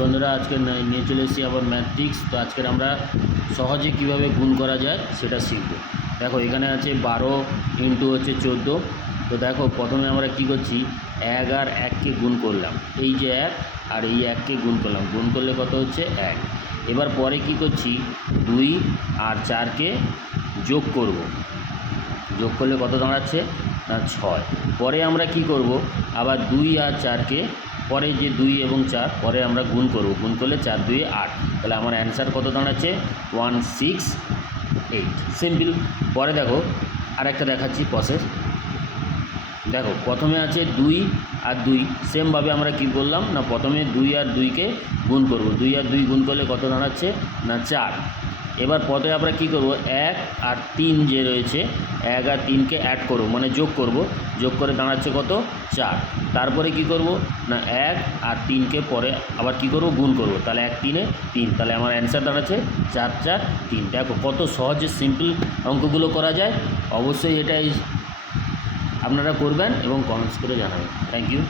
বন্ধুরা আজকে নিয়ে চলে এসেছি আবার ম্যাট্রিক্স। তো আজকের আমরা সহজে কিভাবে গুণ করা যায় সেটা শিখব। দেখো এখানে আছে 12 ইন্টু হচ্ছে 14। তো দেখো প্রথমে আমরা কি করছি, 1 আর 1কে গুণ করলাম, এই যে 1 আর এই 1কে গুণ করলাম, গুণ করলে কত হচ্ছে 1। এবার পরে কি করছি, 2 আর 4কে যোগ করব, যোগ করলে কত দাঁড়াচ্ছে না 6। পরে আমরা কি করব, আবার 2 আর 4কে পরে যে 2 এবং 4 পরে আমরা গুণ করব, গুণ করলে 4 2 8। তাহলে আমার অ্যান্সার কত দাঁড়াচ্ছে 168। সিম্পল। পরে দেখো আরেকটা দেখাচ্ছি প্রসেস। দেখো প্রথমে আছে 2 আর 2, সেমভাবে আমরা কি করলাম না, প্রথমে 2 আর 2কে গুণ করব, 2 আর 2 গুণ করলে কত দাঁড়াচ্ছে না 4। এবার পদে আমরা কি করব, 1 আর 3 যে রয়েছে, 1 আর 3কে অ্যাড করব, মানে যোগ করব, যোগ করে দাঁড়াচ্ছে কত 4। তারপরে কি করব না 1 আর 3কে পরে আবার কি করব, গুণ করব, তাহলে 1 3 3, তাহলে আমার অ্যান্সার দাঁড়াচ্ছে 4 4 3। দেখো কত সহজে সিম্পল অঙ্কগুলো করা যায়। অবশ্যই এটাই আপনারা করবেন এবং কমেন্টস করে জানাবেন। Thank you.